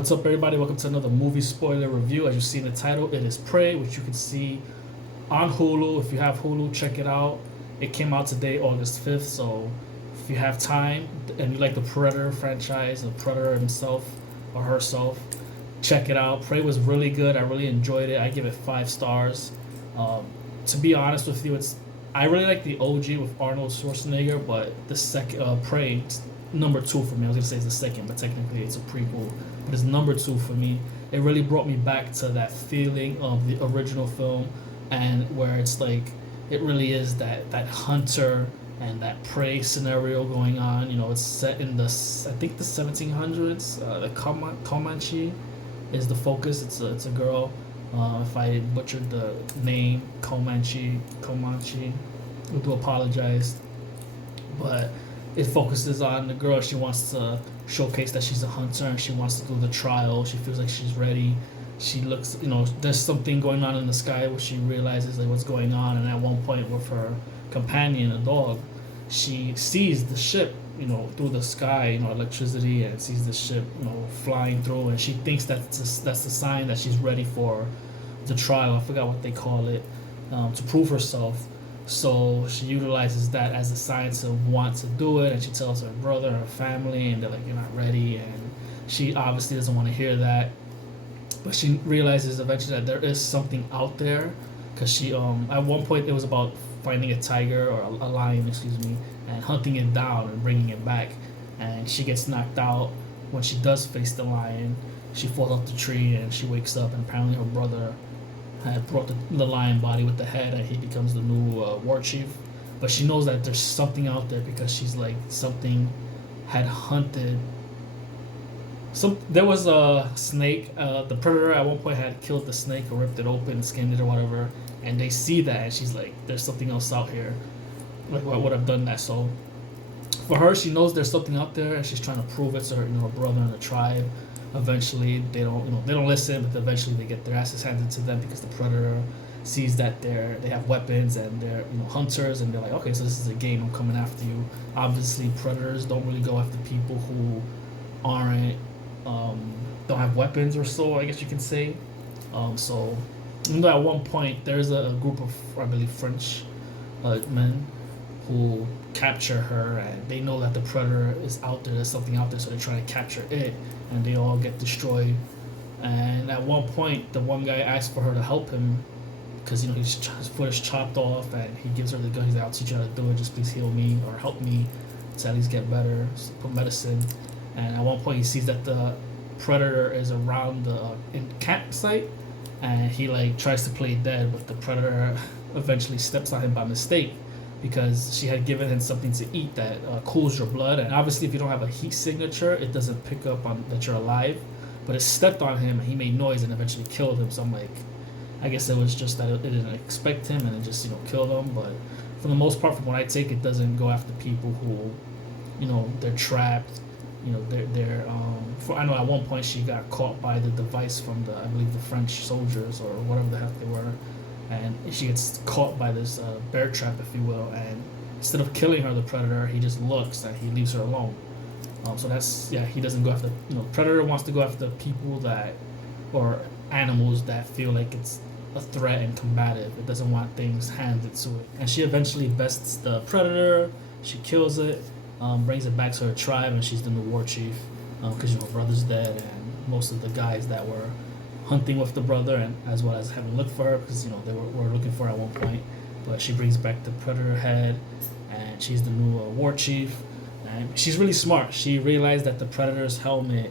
What's up, everybody? Welcome to another movie spoiler review. As you see in the title, it is Prey, which you can see on Hulu. If you have Hulu, check it out. It came out today, August 5th, so if you have time and you like the Predator franchise, the Predator himself or herself, check it out. Prey was really good. I really enjoyed it. I give it 5 stars. To be honest with you, I really like the OG with Arnold Schwarzenegger, but the second Prey, number 2 for me. I was gonna say it's the second, but technically it's a prequel. But it's number 2 for me. It really brought me back to that feeling of the original film, and where it's like it really is that hunter and that prey scenario going on. You know, it's set in the I think the 1700s. The Comanche is the focus. It's a girl. If I butchered the name, Comanche, I do apologize, but it focuses on the girl. She wants to showcase that she's a hunter and she wants to do the trial. She feels like she's ready. She looks, there's something going on in the sky where she realizes like what's going on. And at one point with her companion, a dog, she sees the ship, through the sky, electricity, and sees the ship, flying through. And she thinks that's the sign that she's ready for the trial. I forgot what they call it, to prove herself. So she utilizes that as a sign to want to do it, and she tells her brother and her family, and they're like, "You're not ready." And she obviously doesn't want to hear that, but she realizes eventually that there is something out there, because she at one point it was about finding a tiger or a lion, excuse me, and hunting it down and bringing it back, and she gets knocked out when she does face the lion. She falls off the tree and she wakes up, and apparently her brother had brought the lion body with the head, and he becomes the new war chief. But she knows that there's something out there, because she's like, something had hunted. There was a snake. The predator at one point had killed the snake or ripped it open, skinned it or whatever, and they see that, and she's like, there's something else out here. Like, what would have done that? So for her, she knows there's something out there, and she's trying to prove it to her, her brother and the tribe. Eventually they don't listen, but eventually they get their asses handed to them, because the predator sees that they have weapons and they're hunters, and they're like, okay, so this is a game, I'm coming after you. Obviously predators don't really go after people who aren't don't have weapons or so, I guess you can say. So at one point there's a group of, I believe, French men who capture her, and they know that the predator is out there, there's something out there, so they're trying to capture it, and they all get destroyed. And at one point the one guy asks for her to help him, because his foot is chopped off, and he gives her the gun. He's like, I'll teach you how to do it, just please heal me or help me to at least get better, put medicine. And at one point he sees that the predator is around the campsite, and he like tries to play dead, but the predator eventually steps on him by mistake, because she had given him something to eat that cools your blood. And obviously if you don't have a heat signature, it doesn't pick up on that you're alive. But it stepped on him, and he made noise and eventually killed him. So I'm like, I guess it was just that it didn't expect him, and it just killed him. But for the most part, from what I take, it doesn't go after people who they're trapped. I know at one point she got caught by the device from I believe the French soldiers or whatever the heck they were, and she gets caught by this bear trap, if you will, and instead of killing her, the predator, he just looks and he leaves her alone. So he doesn't go after, predator wants to go after people or animals that feel like it's a threat and combative. It doesn't want things handed to it. And she eventually bests the predator, she kills it, brings it back to her tribe, and she's the new war chief, because her brother's dead, and most of the guys that were hunting with the brother, and as well as having looked for her, because they were looking for her at one point. But she brings back the predator head, and she's the new war chief, and she's really smart. She realized that the predator's helmet,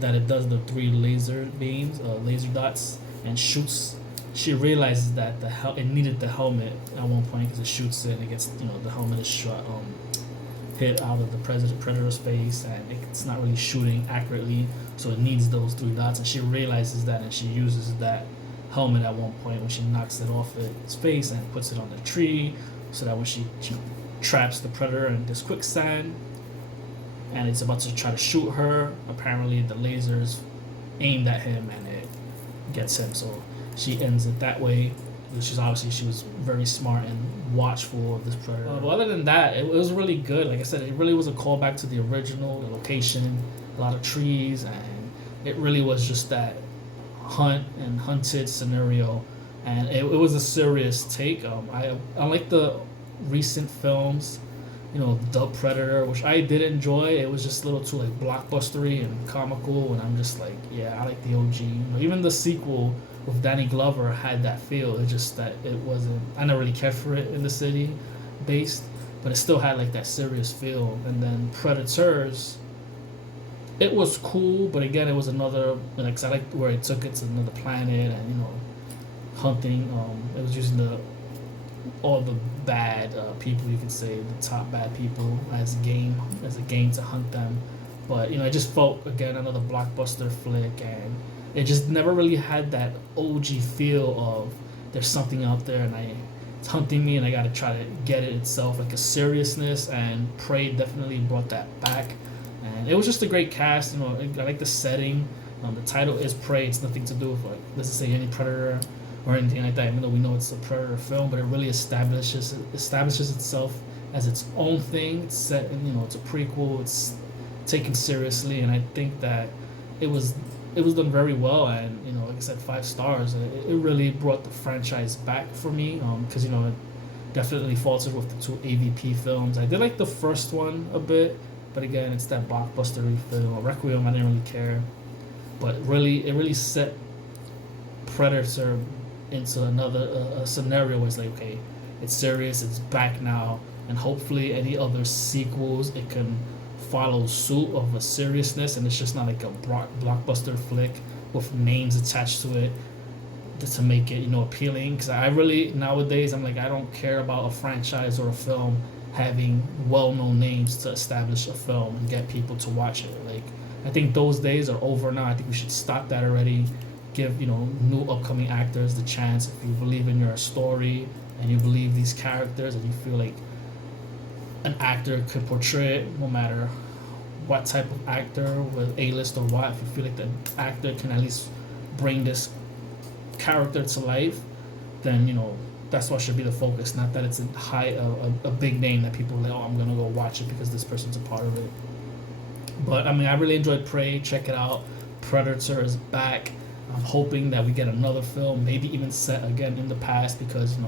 that it does the 3 laser beams, laser dots, and shoots. She realizes that it needed the helmet at one point, because it shoots it and it gets the helmet is shot hit out of the predator's face, and it's not really shooting accurately, so it needs those 3 dots. And she realizes that, and she uses that helmet at one point when she knocks it off its face and puts it on the tree, so that when she traps the predator in this quicksand and it's about to try to shoot her, apparently the laser's aimed at him and it gets him. So she ends it that way. She was very smart and watchful of this predator. But other than that, it was really good. Like I said, it really was a callback to the original, the location, a lot of trees, and it really was just that hunt and hunted scenario, and it was a serious take. I like the recent films, The Predator, which I did enjoy. It was just a little too like blockbustery and comical, and I'm just like, yeah, I like the OG. Even the sequel with Danny Glover had that feel. It's just that it wasn't. I never really cared for it in the city, based, but it still had like that serious feel. And then Predators, it was cool, but again, it was another. Like, 'cause I like where it took it to another planet, and hunting. It was using all the bad people, you could say, the top bad people as a game to hunt them. But it just felt again another blockbuster flick, and it just never really had that OG feel of there's something out there and it's hunting me and I gotta try to get it itself, like a seriousness. And Prey definitely brought that back, and it was just a great cast. I like the setting. The title is Prey. It's nothing to do with like, let's just say, any predator or anything like that, even though we know it's a predator film, but it really establishes itself as its own thing. It's set in, it's a prequel, it's taken seriously, and I think that it was done very well. And like I said, 5 stars. It really brought the franchise back for me, because it definitely faltered with the 2 AVP films. I did like the first one a bit, but again, it's that blockbustery film. Requiem, I didn't really care, but it really set Predator into another scenario where it's like, okay, it's serious, it's back now, and hopefully any other sequels, it can follow suit of a seriousness, and it's just not like a blockbuster flick with names attached to it to make it appealing. Because I really, nowadays, I'm like, I don't care about a franchise or a film having well-known names to establish a film and get people to watch it. Like, I think those days are over now. I think we should stop that already. Give new upcoming actors the chance. If you believe in your story and you believe these characters, and you feel like an actor could portray it, no matter what type of actor, with A-list or what, if you feel like the actor can at least bring this character to life, then that's what should be the focus. Not that it's a big name that people are like, oh, I'm gonna go watch it because this person's a part of it. But I really enjoyed Prey. Check it out. Predator is back. I'm hoping that we get another film, maybe even set again in the past, because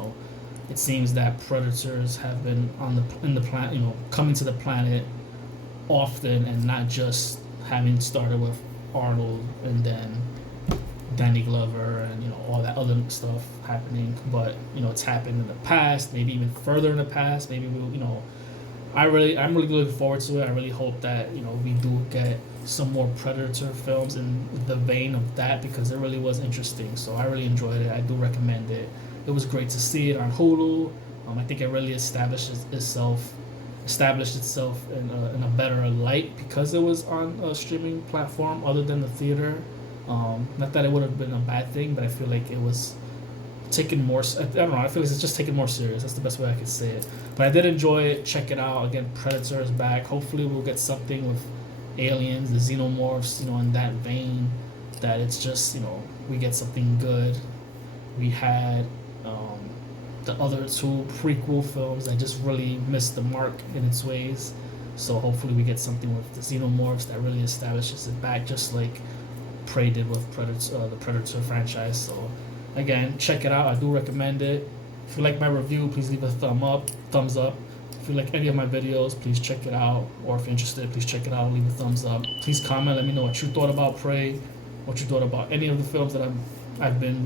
it seems that predators have been in the planet, coming to the planet often, and not just having started with Arnold and then Danny Glover and all that other stuff happening. But it's happened in the past, maybe even further in the past. Maybe we'll I'm really looking forward to it. I really hope that we do get some more Predator films in the vein of that, because it really was interesting. So I really enjoyed it. I do recommend it. It was great to see it on Hulu. I think it really established itself in a better light because it was on a streaming platform other than the theater. Not that it would have been a bad thing, but I feel like it was taken more. I don't know. I feel like it's just taken more serious. That's the best way I could say it. But I did enjoy it. Check it out. Again, Predator is back. Hopefully, we'll get something with aliens, the xenomorphs, in that vein. That it's just, we get something good. We had the other 2 prequel films that just really missed the mark in its ways. So hopefully we get something with the xenomorphs that really establishes it back, just like Prey did with the Predator franchise. So again, check it out. I do recommend it. If you like my review, please leave a thumbs up. If you like any of my videos, please check it out. Or if you're interested, please check it out. Leave a thumbs up. Please comment. Let me know what you thought about Prey, what you thought about any of the films that I've been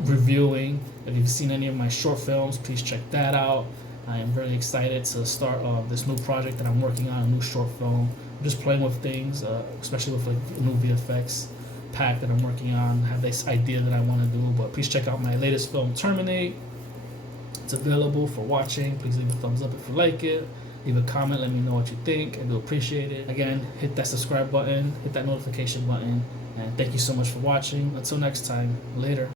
reviewing. If you've seen any of my short films, please check that out. I am very excited to start this new project that I'm working on, a new short film. I'm just playing with things, especially with like a new VFX pack that I'm working on. I have this idea that I want to do, but please check out my latest film, Terminate. It's available for watching. Please leave a thumbs up if you like it. Leave a comment, let me know what you think. I do appreciate it. Again, hit that subscribe button, hit that notification button, and thank you so much for watching. Until next time, later.